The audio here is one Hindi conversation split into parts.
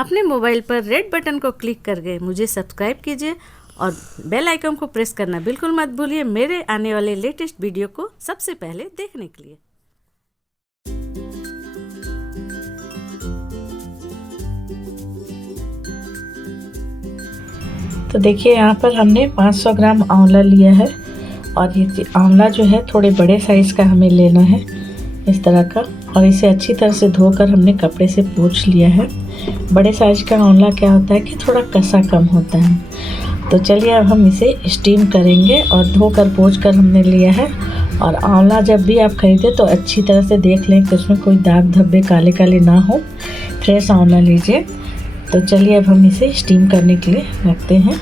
अपने मोबाइल पर रेड बटन को क्लिक करके मुझे सब्सक्राइब कीजिए और बेल आइकन को प्रेस करना बिल्कुल मत भूलिए मेरे आने वाले लेटेस्ट वीडियो को सबसे पहले देखने के लिए। तो देखिए यहाँ पर हमने 500 ग्राम आंवला लिया है और ये आंवला जो है थोड़े बड़े साइज़ का हमें लेना है इस तरह का, और इसे अच्छी तरह से धोकर हमने कपड़े से पोंछ लिया है। बड़े साइज़ का आंवला क्या होता है कि थोड़ा कसा कम होता है। तो चलिए अब हम इसे स्टीम करेंगे और धोकर पोंछ कर हमने लिया है। और आंवला जब भी आप खरीदें तो अच्छी तरह से देख लें कि उसमें कोई दाग धब्बे काले काले ना हो, फ्रेश आंवला लीजिए। तो चलिए अब हम इसे स्टीम करने के लिए रखते हैं।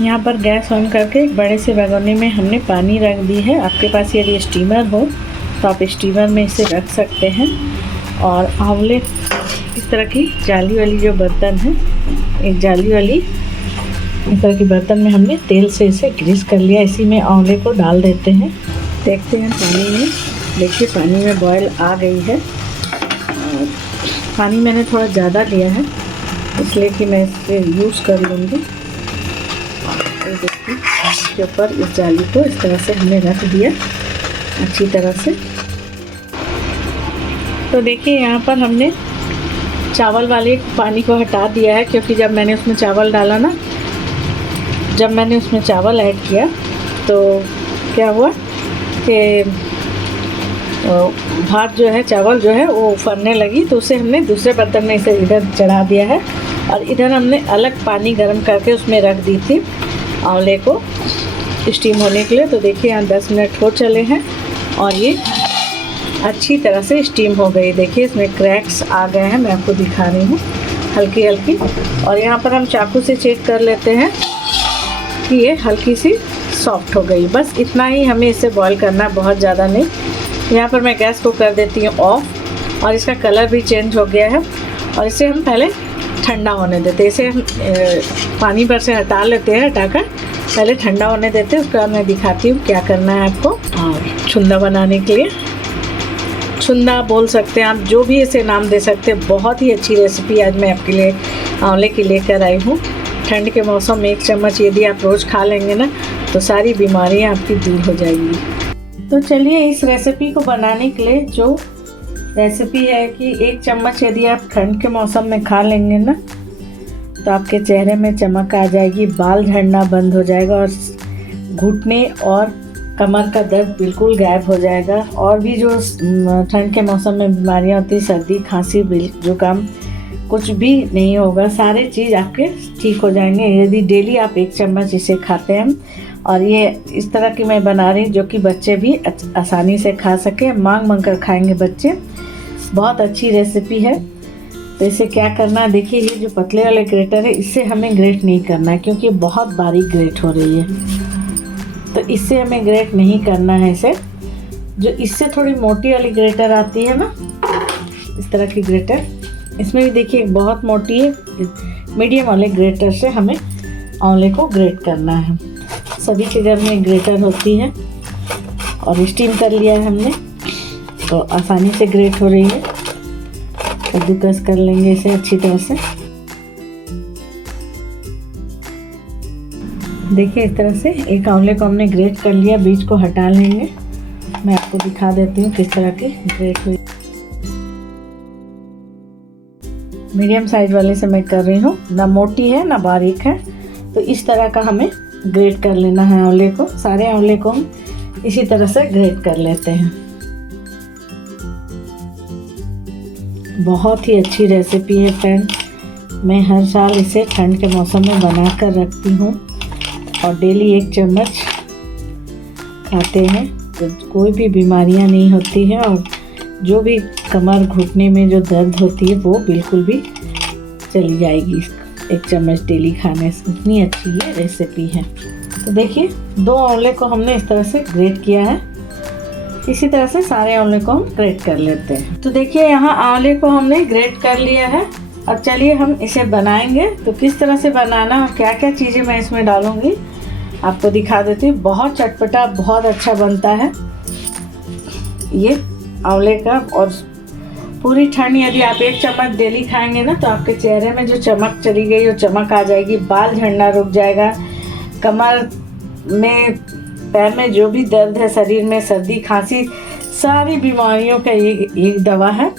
यहाँ पर गैस ऑन करके एक बड़े से भगोने में हमने पानी रख दी है। आपके पास यदि स्टीमर हो तो आप स्टीमर में इसे रख सकते हैं। और आंवले इस तरह की जाली वाली जो बर्तन है, एक जाली वाली इस तरह की बर्तन में हमने तेल से इसे ग्रीस कर लिया। इसी में आंवले को डाल देते हैं। देखते हैं पानी में, देखिए पानी में बॉयल आ गई है। और पानी मैंने थोड़ा ज़्यादा लिया है इसलिए कि मैं इसे यूज़ कर लूँगी। देखिए इसके ऊपर इस जाली को इस तरह से हमने रख दिया अच्छी तरह से। तो देखिए यहाँ पर हमने चावल वाले पानी को हटा दिया है, क्योंकि जब मैंने उसमें चावल डाला ना, जब मैंने उसमें चावल ऐड किया तो क्या हुआ कि भात जो है, चावल जो है वो उफरने लगी। तो उसे हमने दूसरे बर्तन में इसे इधर चढ़ा दिया है और इधर हमने अलग पानी गर्म करके उसमें रख दी थी आंवले को स्टीम होने के लिए। तो देखिए यहाँ 10 मिनट हो चले हैं और ये अच्छी तरह से स्टीम हो गई। देखिए इसमें क्रैक्स आ गए हैं, मैं आपको दिखा रही हूँ हल्की हल्की। और यहाँ पर हम चाकू से चेक कर लेते हैं कि ये हल्की सी सॉफ्ट हो गई। बस इतना ही हमें इसे बॉईल करना है, बहुत ज़्यादा नहीं। यहाँ पर मैं गैस को कर देती हूँ ऑफ और इसका कलर भी चेंज हो गया है। और इसे हम पहले ठंडा होने देते हैं। इसे हम पानी पर से हटा लेते हैं, हटाकर पहले ठंडा होने देते हैं। उसके बाद मैं दिखाती हूँ क्या करना है आपको। और छुंदा बनाने के लिए, छुंदा बोल सकते हैं आप, जो भी इसे नाम दे सकते हैं। बहुत ही अच्छी रेसिपी आज मैं आपके लिए आंवले की लेकर आई हूँ। ठंड के मौसम में 1 चम्मच यदि आप रोज़ खा लेंगे ना तो सारी बीमारियाँ आपकी दूर हो जाएंगी। तो चलिए इस रेसिपी को बनाने के लिए जो रेसिपी है कि 1 चम्मच यदि आप ठंड के मौसम में खा लेंगे ना तो आपके चेहरे में चमक आ जाएगी, बाल झड़ना बंद हो जाएगा और घुटने और कमर का दर्द बिल्कुल गायब हो जाएगा। और भी जो ठंड के मौसम में बीमारियां होती, सर्दी खांसी जुकाम, कुछ भी नहीं होगा, सारे चीज़ आपके ठीक हो जाएंगे यदि डेली आप 1 चम्मच इसे खाते हैं। और ये इस तरह की मैं बना रही जो कि बच्चे भी आसानी से खा सके, मांग कर खाएंगे बच्चे। बहुत अच्छी रेसिपी है। तो इसे क्या करना है, देखिए ये जो पतले वाले ग्रेटर है इससे हमें ग्रेट नहीं करना है, क्योंकि बहुत बारीक ग्रेट हो रही है। तो इससे हमें ग्रेट नहीं करना है इसे। जो इससे थोड़ी मोटी वाली ग्रेटर आती है ना, इस तरह की ग्रेटर, इसमें भी देखिए बहुत मोटी है। मीडियम वाले ग्रेटर से हमें आंवले को ग्रेट करना है। सभी के घर में ग्रेटर होती है और स्टीम कर लिया है हमने तो आसानी से ग्रेट हो रही है। कद्दूकस कर लेंगे इसे अच्छी तरह से। देखिए इस तरह से एक आंवले को हमने ग्रेट कर लिया, बीज को हटा लेंगे। मैं आपको दिखा देती हूँ किस तरह की ग्रेट हुई। मीडियम साइज वाले से मैं कर रही हूँ, ना मोटी है ना बारीक है। तो इस तरह का हमें ग्रेट कर लेना है आंवले को। सारे आंवले को हम इसी तरह से ग्रेट कर लेते हैं। बहुत ही अच्छी रेसिपी है फ्रेंड। मैं हर साल इसे ठंड के मौसम में बना कर रखती हूँ और डेली 1 चम्मच खाते हैं तो कोई भी बीमारियाँ नहीं होती है। और जो भी कमर घुटने में जो दर्द होती है वो बिल्कुल भी चली जाएगी 1 चम्मच डेली खाने से। इतनी अच्छी ये रेसिपी है। तो देखिए 2 आंवले को हमने इस तरह से ग्रेट किया है। इसी तरह से सारे आंवले को हम ग्रेट कर लेते हैं। तो देखिए यहाँ आंवले को हमने ग्रेट कर लिया है। अब चलिए हम इसे बनाएंगे। तो किस तरह से बनाना और क्या क्या चीज़ें मैं इसमें डालूँगी आपको दिखा देती हूँ। बहुत चटपटा, बहुत अच्छा बनता है ये आंवले का। और पूरी ठंड यदि आप 1 चम्मच डेली खाएंगे ना तो आपके चेहरे में जो चमक चली गई वो चमक आ जाएगी, बाल झड़ना रुक जाएगा, कमर में पैर में जो भी दर्द है, शरीर में सर्दी खांसी, सारी बीमारियों का ये एक दवा है।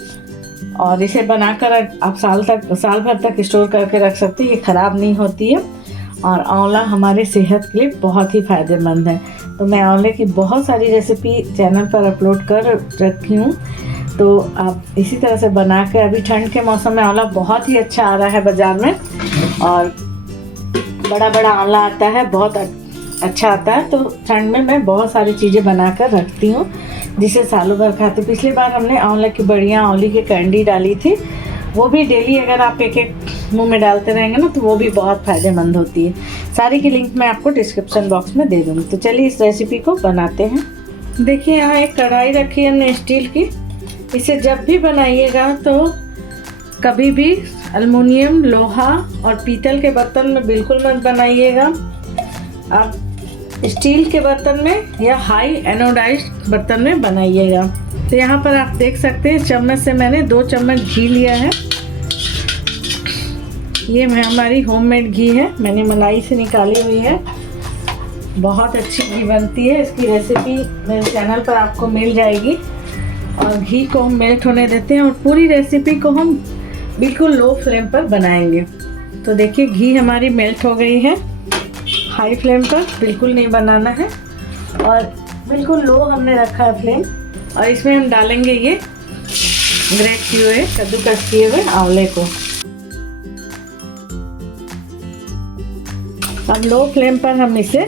और इसे बनाकर आप साल भर तक स्टोर करके रख सकते हैं, ये ख़राब नहीं होती है। और आंवला हमारे सेहत के लिए बहुत ही फ़ायदेमंद है। तो मैं आंवले की बहुत सारी रेसिपी चैनल पर अपलोड कर रखी हूँ, तो आप इसी तरह से बना के, अभी ठंड के मौसम में आंवला बहुत ही अच्छा आ रहा है बाज़ार में, और बड़ा बड़ा आंवला आता है, बहुत अच्छा आता है। तो ठंड में मैं बहुत सारी चीज़ें बनाकर रखती हूँ जिसे सालों भर खाते। पिछली बार हमने आंवला की बड़ियाँ, आंवले की कैंडी डाली थी, वो भी डेली अगर आप एक एक मुंह में डालते रहेंगे ना तो वो भी बहुत फ़ायदेमंद होती है। सारी की लिंक मैं आपको डिस्क्रिप्शन बॉक्स में दे दूँगी। तो चलिए इस रेसिपी को बनाते हैं। देखिए यहाँ एक कढ़ाई रखी है हमने स्टील की। इसे जब भी बनाइएगा तो कभी भी एल्युमिनियम, लोहा और पीतल के बर्तन में बिल्कुल मत बनाइएगा। आप स्टील के बर्तन में या हाई एनोडाइज्ड बर्तन में बनाइएगा। तो यहाँ पर आप देख सकते हैं चम्मच से मैंने 2 चम्मच घी लिया है। ये हमारी होममेड घी है, मैंने मलाई से निकाली हुई है। बहुत अच्छी घी बनती है, इसकी रेसिपी मेरे चैनल पर आपको मिल जाएगी। और घी को हम मेल्ट होने देते हैं और पूरी रेसिपी को हम बिल्कुल लो फ्लेम पर बनाएंगे। तो देखिए घी हमारी मेल्ट हो गई है। हाई फ्लेम पर बिल्कुल नहीं बनाना है और बिल्कुल लो हमने रखा है फ्लेम। और इसमें हम डालेंगे ये ग्रेट किए हुए, कद्दूकस किए हुए आंवले को। अब लो फ्लेम पर हम इसे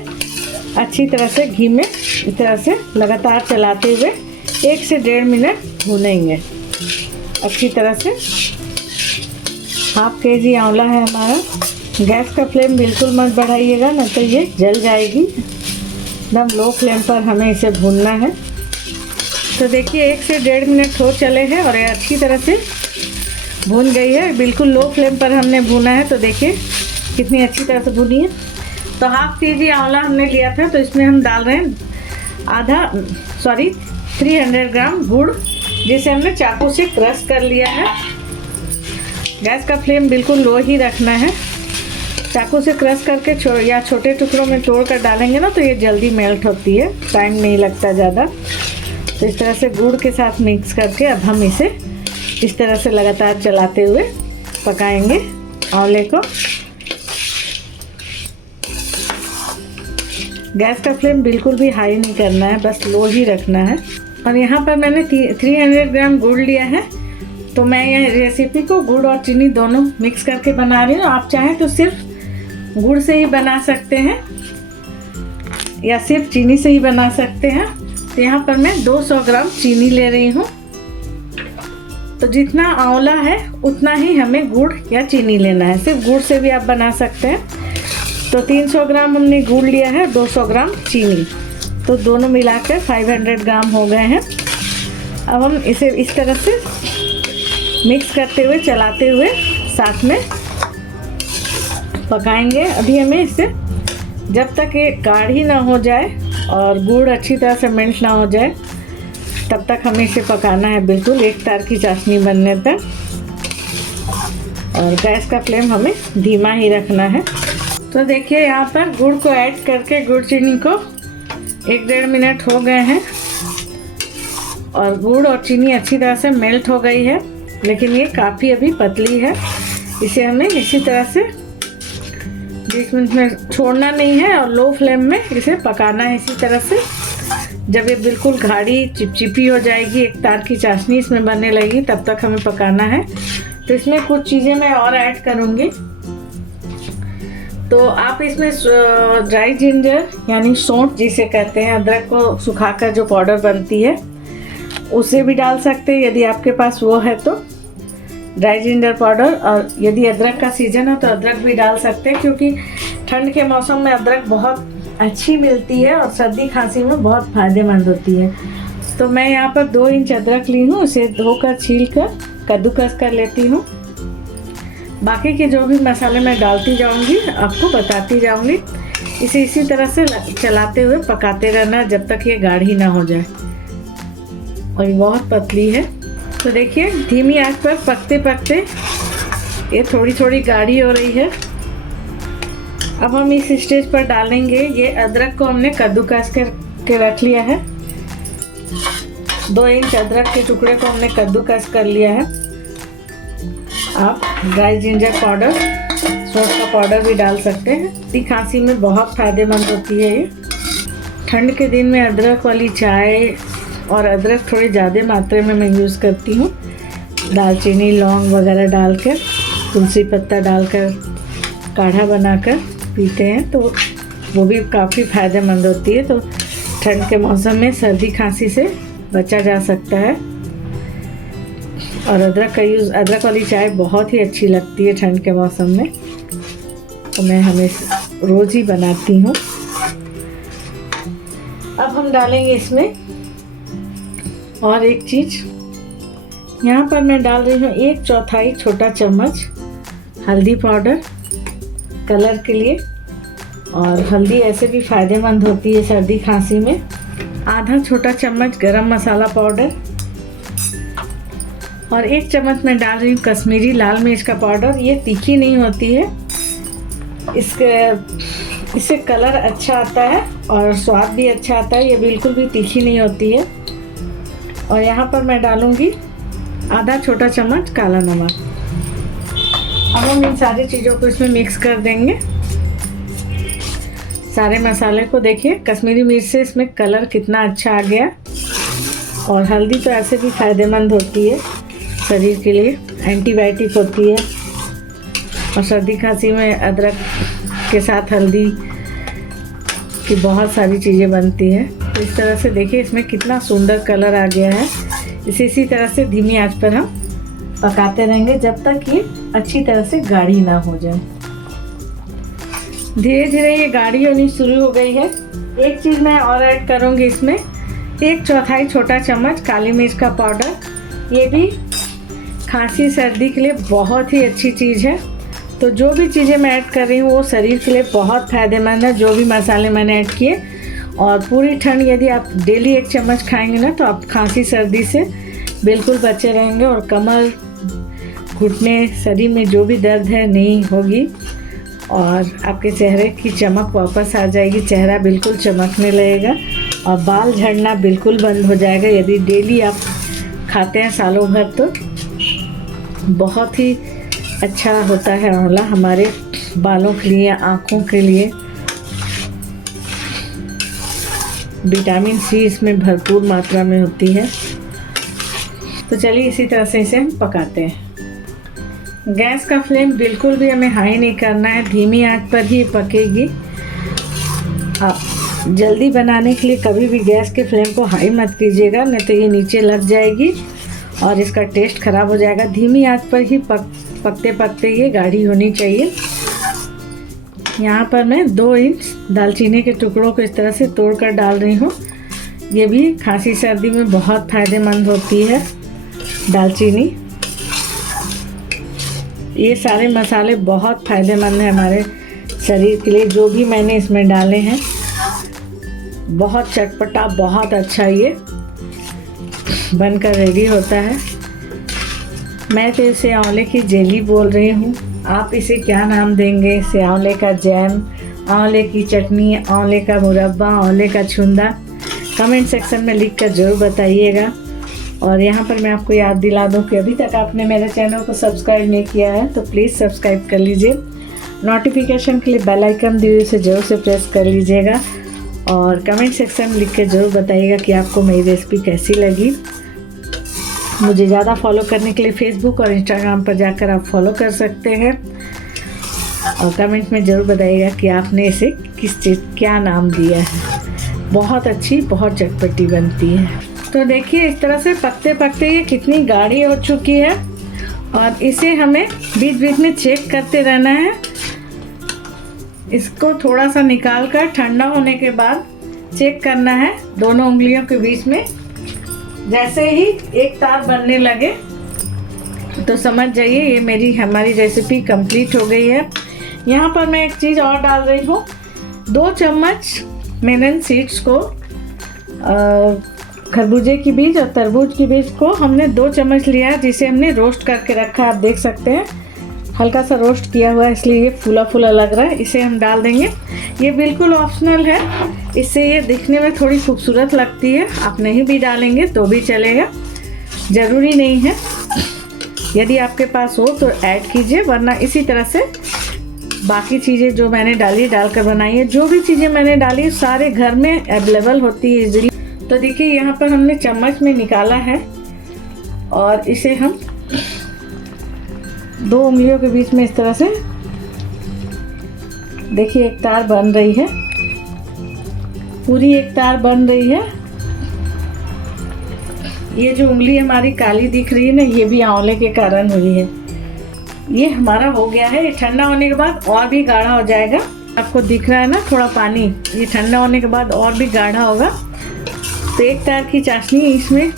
अच्छी तरह से घी में इस तरह से लगातार चलाते हुए 1 से 1.5 मिनट भूनेंगे अच्छी तरह से। 1/2 kg आंवला है हमारा। गैस का फ्लेम बिल्कुल मत बढ़ाइएगा, नहीं तो ये जल जाएगी। एकदम लो फ्लेम पर हमें इसे भूनना है। तो देखिए 1 से 1.5 मिनट हो चले हैं और ये अच्छी तरह से भून गई है। बिल्कुल लो फ्लेम पर हमने भूना है। तो देखिए कितनी अच्छी तरह से भुनी है। तो 1/2 kg आंवला हमने लिया था, तो इसमें हम डाल रहे हैं 300 ग्राम गुड़, जिसे हमने चाकू से क्रश कर लिया है। गैस का फ्लेम बिल्कुल लो ही रखना है। चाकू से क्रश करके या छोटे टुकड़ों में तोड़ कर डालेंगे ना तो ये जल्दी मेल्ट होती है, टाइम नहीं लगता ज़्यादा। तो इस तरह से गुड़ के साथ मिक्स करके अब हम इसे इस तरह से लगातार चलाते हुए पकाएंगे आंवले को। गैस का फ्लेम बिल्कुल भी हाई नहीं करना है, बस लो ही रखना है। और यहाँ पर मैंने 300 ग्राम गुड़ लिया है। तो मैं यह रेसिपी को गुड़ और चीनी दोनों मिक्स करके बना रही हूँ। आप चाहें तो सिर्फ गुड़ से ही बना सकते हैं या सिर्फ चीनी से ही बना सकते हैं। तो यहाँ पर मैं 200 ग्राम चीनी ले रही हूँ। तो जितना आंवला है उतना ही हमें गुड़ या चीनी लेना है। सिर्फ गुड़ से भी आप बना सकते हैं। तो 300 ग्राम हमने गुड़ लिया है, 200 ग्राम चीनी, तो दोनों मिलाकर 500 ग्राम हो गए हैं। अब हम इसे इस तरह से मिक्स करते हुए चलाते हुए साथ में पकाएंगे। अभी हमें इसे जब तक ये गाढ़ी ना हो जाए और गुड़ अच्छी तरह से मेल्ट ना हो जाए तब तक हमें इसे पकाना है, बिल्कुल एक तार की चाशनी बनने तक। और गैस का फ्लेम हमें धीमा ही रखना है। तो देखिए यहाँ पर गुड़ को ऐड करके गुड़ चीनी को 1-1.5 मिनट हो गए हैं और गुड़ और चीनी अच्छी तरह से मेल्ट हो गई है, लेकिन ये काफ़ी अभी पतली है। इसे हमें इसी तरह से 20 मिनट में छोड़ना नहीं है और लो फ्लेम में इसे पकाना है इसी तरह से। जब ये बिल्कुल गाढ़ी चिपचिपी हो जाएगी, एक तार की चाशनी इसमें बनने लगेगी, तब तक हमें पकाना है। तो इसमें कुछ चीज़ें मैं और ऐड करूँगी। तो आप इसमें ड्राई जिंजर यानी सौंठ जिसे कहते हैं, अदरक को सुखाकर जो पाउडर बनती है उसे भी डाल सकते हैं यदि आपके पास वो है तो, ड्राई जिंजर पाउडर। और यदि अदरक का सीज़न है तो अदरक भी डाल सकते हैं, क्योंकि ठंड के मौसम में अदरक बहुत अच्छी मिलती है और सर्दी खांसी में बहुत फ़ायदेमंद होती है। तो मैं यहाँ पर 2 इंच अदरक ली हूँ, उसे धोकर छील कर कद्दूकस कर लेती हूँ। बाकी के जो भी मसाले मैं डालती जाऊँगी आपको बताती जाऊँगी। इसे इसी तरह से चलाते हुए पकाते रहना जब तक ये गाढ़ी ना हो जाए। और ये बहुत पतली है। तो देखिए धीमी आंच पर पकते पकते ये थोड़ी थोड़ी गाढ़ी हो रही है। अब हम इस स्टेज पर डालेंगे ये अदरक को हमने कद्दूकस करके रख लिया है। 2 इंच अदरक के टुकड़े को हमने कद्दूकस कर लिया है। आप ड्राई जिंजर पाउडर, सौंफ का पाउडर भी डाल सकते हैं। सर्दी खांसी में बहुत फ़ायदेमंद होती है ये। ठंड के दिन में अदरक वाली चाय और अदरक थोड़ी ज़्यादा मात्रा में मैं यूज़ करती हूँ। दालचीनी, लौंग वगैरह डालकर, तुलसी पत्ता डालकर काढ़ा बनाकर पीते हैं तो वो भी काफ़ी फ़ायदेमंद होती है। तो ठंड के मौसम में सर्दी खांसी से बचा जा सकता है। और अदरक वाली चाय बहुत ही अच्छी लगती है ठंड के मौसम में, तो मैं हमेशा रोज़ ही बनाती हूँ। अब हम डालेंगे इसमें और एक चीज़, यहाँ पर मैं डाल रही हूँ 1/4 छोटा चम्मच हल्दी पाउडर कलर के लिए। और हल्दी ऐसे भी फ़ायदेमंद होती है सर्दी खांसी में। आधा छोटा चम्मच गरम मसाला पाउडर और 1 चम्मच मैं डाल रही हूँ कश्मीरी लाल मिर्च का पाउडर। ये तीखी नहीं होती है, इससे कलर अच्छा आता है और स्वाद भी अच्छा आता है। ये बिल्कुल भी तीखी नहीं होती है। और यहाँ पर मैं डालूँगी आधा छोटा चम्मच काला नमक। अब हम इन सारी चीज़ों को इसमें मिक्स कर देंगे। सारे मसाले को देखिए, कश्मीरी मिर्च से इसमें कलर कितना अच्छा आ गया। और हल्दी तो ऐसे भी फ़ायदेमंद होती है शरीर के लिए, एंटीबायोटिक होती है। और सर्दी खांसी में अदरक के साथ हल्दी की बहुत सारी चीज़ें बनती हैं। तो इस तरह से देखिए इसमें कितना सुंदर कलर आ गया है। इसी तरह से धीमी आंच पर हम पकाते रहेंगे जब तक ये अच्छी तरह से गाढ़ी ना हो जाए। धीरे धीरे ये गाढ़ी होनी शुरू हो गई है। एक चीज़ मैं और ऐड करूँगी इसमें, 1/4 छोटा चम्मच काली मिर्च का पाउडर। ये भी खांसी सर्दी के लिए बहुत ही अच्छी चीज़ है। तो जो भी चीज़ें मैं ऐड कर रही हूँ वो शरीर के लिए बहुत फ़ायदेमंद है, जो भी मसाले मैंने ऐड किए। और पूरी ठंड यदि आप डेली 1 चम्मच खाएंगे ना तो आप खांसी सर्दी से बिल्कुल बचे रहेंगे। और कमर, घुटने, शरीर में जो भी दर्द है नहीं होगी। और आपके चेहरे की चमक वापस आ जाएगी, चेहरा बिल्कुल चमकने लगेगा। और बाल झड़ना बिल्कुल बंद हो जाएगा यदि डेली आप खाते हैं सालों भर। तो बहुत ही अच्छा होता है आंवला हमारे बालों के लिए, आँखों के लिए। विटामिन सी इसमें भरपूर मात्रा में होती है। तो चलिए इसी तरह से इसे हम पकाते हैं। गैस का फ्लेम बिल्कुल भी हमें हाई नहीं करना है, धीमी आंच पर ही पकेगी। आप जल्दी बनाने के लिए कभी भी गैस के फ्लेम को हाई मत कीजिएगा, नहीं तो ये नीचे लग जाएगी और इसका टेस्ट ख़राब हो जाएगा। धीमी आंच पर ही पकते पकते ये गाढ़ी होनी चाहिए। यहाँ पर मैं 2 इंच दालचीनी के टुकड़ों को इस तरह से तोड़कर डाल रही हूँ। ये भी खांसी सर्दी में बहुत फ़ायदेमंद होती है दालचीनी। ये सारे मसाले बहुत फ़ायदेमंद हैं हमारे शरीर के लिए, जो भी मैंने इसमें डाले हैं। बहुत चटपटा, बहुत अच्छा ये बनकर रेडी होता है। मैं तो इसे आंवले की जेली बोल रही हूँ, आप इसे क्या नाम देंगे? इसे आंवले का जैम, आंवले की चटनी, आंवले का मुरब्बा, आंवले का छुंदा, कमेंट सेक्शन में लिख कर ज़रूर बताइएगा। और यहाँ पर मैं आपको याद दिला दूँ कि अभी तक आपने मेरे चैनल को सब्सक्राइब नहीं किया है तो प्लीज़ सब्सक्राइब कर लीजिए। नोटिफिकेशन के लिए बेल आइकन दिए उसे ज़रूर से प्रेस कर लीजिएगा। और कमेंट सेक्शन में लिख के ज़रूर बताइएगा कि आपको मेरी रेसिपी कैसी लगी। मुझे ज़्यादा फॉलो करने के लिए फेसबुक और इंस्टाग्राम पर जाकर आप फॉलो कर सकते हैं। और कमेंट में ज़रूर बताइएगा कि आपने इसे किस चीज़ क्या नाम दिया है। बहुत अच्छी, बहुत चटपटी बनती है। तो देखिए इस तरह से पकते पकते ये कितनी गाढ़ी हो चुकी है। और इसे हमें बीच बीच में चेक करते रहना है। इसको थोड़ा सा निकाल कर ठंडा होने के बाद चेक करना है दोनों उंगलियों के बीच में। जैसे ही एक तार बनने लगे तो समझ जाइए ये हमारी रेसिपी कंप्लीट हो गई है। यहाँ पर मैं एक चीज़ और डाल रही हूँ, 2 चम्मच मेलन सीड्स को खरबूजे की बीज और तरबूज की बीज को हमने 2 चम्मच लिया है, जिसे हमने रोस्ट करके रखा है। आप देख सकते हैं हल्का सा रोस्ट किया हुआ है, इसलिए ये फूला फूला लग रहा है। इसे हम डाल देंगे। ये बिल्कुल ऑप्शनल है, इससे ये दिखने में थोड़ी खूबसूरत लगती है। आप नहीं भी डालेंगे तो भी चलेगा, ज़रूरी नहीं है। यदि आपके पास हो तो ऐड कीजिए, वरना इसी तरह से बाकी चीज़ें जो मैंने डाली डालकर बनाई है। जो भी चीज़ें मैंने डाली सारे घर में अवेलेबल होती है इजीली। तो देखिए यहाँ पर हमने चम्मच में निकाला है और इसे हम 2 उंगलियों के बीच में इस तरह से देखिए एक तार बन रही है, पूरी एक तार बन रही है। ये जो उंगली हमारी काली दिख रही है ना, ये भी आंवले के कारण हुई है। ये हमारा हो गया है। ये ठंडा होने के बाद और भी गाढ़ा हो जाएगा। आपको दिख रहा है ना थोड़ा पानी, ये ठंडा होने के बाद और भी गाढ़ा होगा। तो एक तार की चाशनी इसमें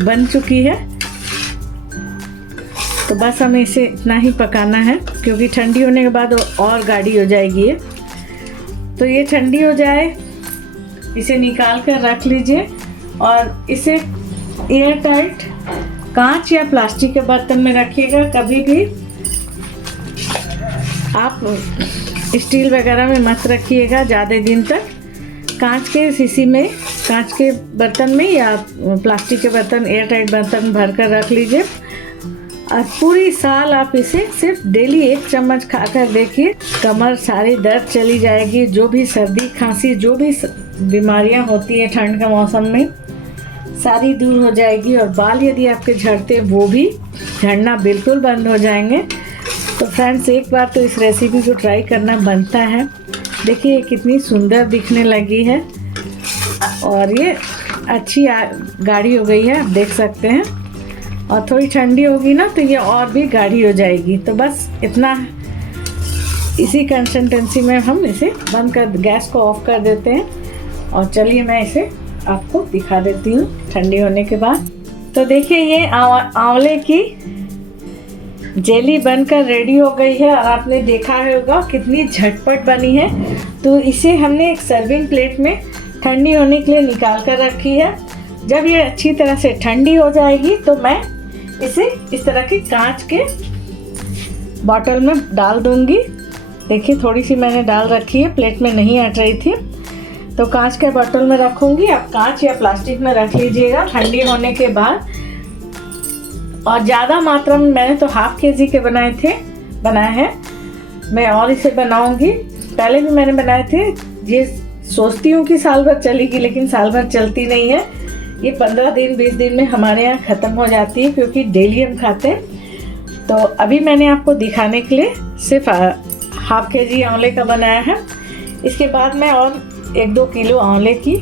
बन चुकी है। तो बस हमें इसे इतना ही पकाना है, क्योंकि ठंडी होने के बाद और गाढ़ी हो जाएगी ये। तो ये ठंडी हो जाए, इसे निकाल कर रख लीजिए और इसे एयर टाइट कांच या प्लास्टिक के बर्तन में रखिएगा। कभी भी आप स्टील वगैरह में मत रखिएगा ज़्यादा दिन तक। कांच के शीशी में, कांच के बर्तन में या प्लास्टिक के बर्तन, एयर टाइट बर्तन भर कर रख लीजिए। और पूरी साल आप इसे सिर्फ डेली 1 चम्मच खाकर देखिए, कमर सारी दर्द चली जाएगी। जो भी सर्दी खांसी, जो भी बीमारियां होती हैं ठंड के मौसम में, सारी दूर हो जाएगी। और बाल यदि आपके झड़ते, वो भी झड़ना बिल्कुल बंद हो जाएंगे। तो फ्रेंड्स, एक बार तो इस रेसिपी को ट्राई करना बनता है। देखिए कितनी सुंदर दिखने लगी है और ये अच्छी गाढ़ी हो गई है, आप देख सकते हैं। और थोड़ी ठंडी होगी ना तो ये और भी गाढ़ी हो जाएगी। तो बस इतना, इसी कंसिस्टेंसी में हम इसे बंद कर, गैस को ऑफ कर देते हैं। और चलिए मैं इसे आपको दिखा देती हूँ ठंडी होने के बाद। तो देखिए ये आंवले की जेली बनकर रेडी हो गई है और आपने देखा होगा कितनी झटपट बनी है। तो इसे हमने एक सर्विंग प्लेट में ठंडी होने के लिए निकाल कर रखी है। जब ये अच्छी तरह से ठंडी हो जाएगी तो मैं इसे इस तरह की कांच के बॉटल में डाल दूंगी। देखिए थोड़ी सी मैंने डाल रखी है, प्लेट में नहीं अट रही थी। तो कांच के बॉटल में रखूंगी। आप कांच या प्लास्टिक में रख लीजिएगा ठंडी होने के बाद। और ज़्यादा मात्रा में, मैंने तो ½ kg के बनाए हैं। मैं और इसे बनाऊंगी। पहले भी मैंने बनाए थे। ये सोचती हूँ कि साल भर चलेगी, लेकिन साल भर चलती नहीं है। ये 15 दिन 20 दिन में हमारे यहाँ ख़त्म हो जाती है, क्योंकि डेली हम खाते हैं। तो अभी मैंने आपको दिखाने के लिए सिर्फ ½ kg आंवले का बनाया है। इसके बाद मैं और 1-2 किलो आंवले की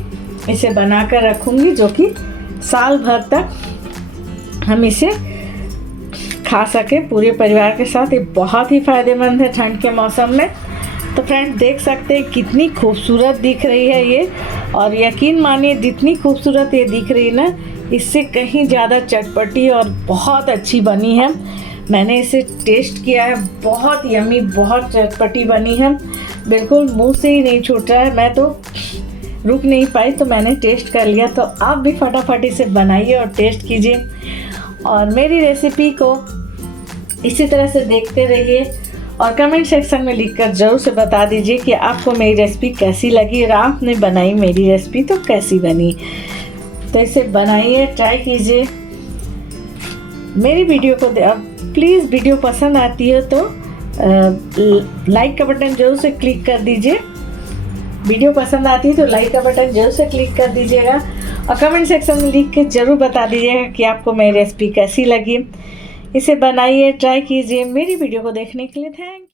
इसे बना कर रखूँगी, जो कि साल भर तक हम इसे खा सके पूरे परिवार के साथ। ये बहुत ही फ़ायदेमंद है ठंड के मौसम में। तो फ्रेंड्स, देख सकते हैं कितनी खूबसूरत दिख रही है ये। और यकीन मानिए, जितनी खूबसूरत ये दिख रही है ना, इससे कहीं ज़्यादा चटपटी और बहुत अच्छी बनी है। मैंने इसे टेस्ट किया है, बहुत यमी, बहुत चटपटी बनी है। बिल्कुल मुंह से ही नहीं छूट रहा है। मैं तो रुक नहीं पाई, तो मैंने टेस्ट कर लिया। तो आप भी फटाफट इसे बनाइए और टेस्ट कीजिए। और मेरी रेसिपी को इसी तरह से देखते रहिए और कमेंट सेक्शन में लिखकर ज़रूर से बता दीजिए कि आपको मेरी रेसिपी कैसी लगी और आपने बनाई मेरी रेसिपी तो कैसी बनी। तो इसे बनाइए, ट्राई कीजिए। मेरी वीडियो को प्लीज़, वीडियो पसंद आती है तो लाइक का बटन ज़रूर से क्लिक कर दीजिए। वीडियो पसंद आती है तो लाइक का बटन ज़रूर से क्लिक कर दीजिएगा। और कमेंट सेक्शन में लिख के ज़रूर बता दीजिएगा कि आपको मेरी रेसिपी कैसी लगी। इसे बनाइए, ट्राई कीजिए। मेरी वीडियो को देखने के लिए थैंक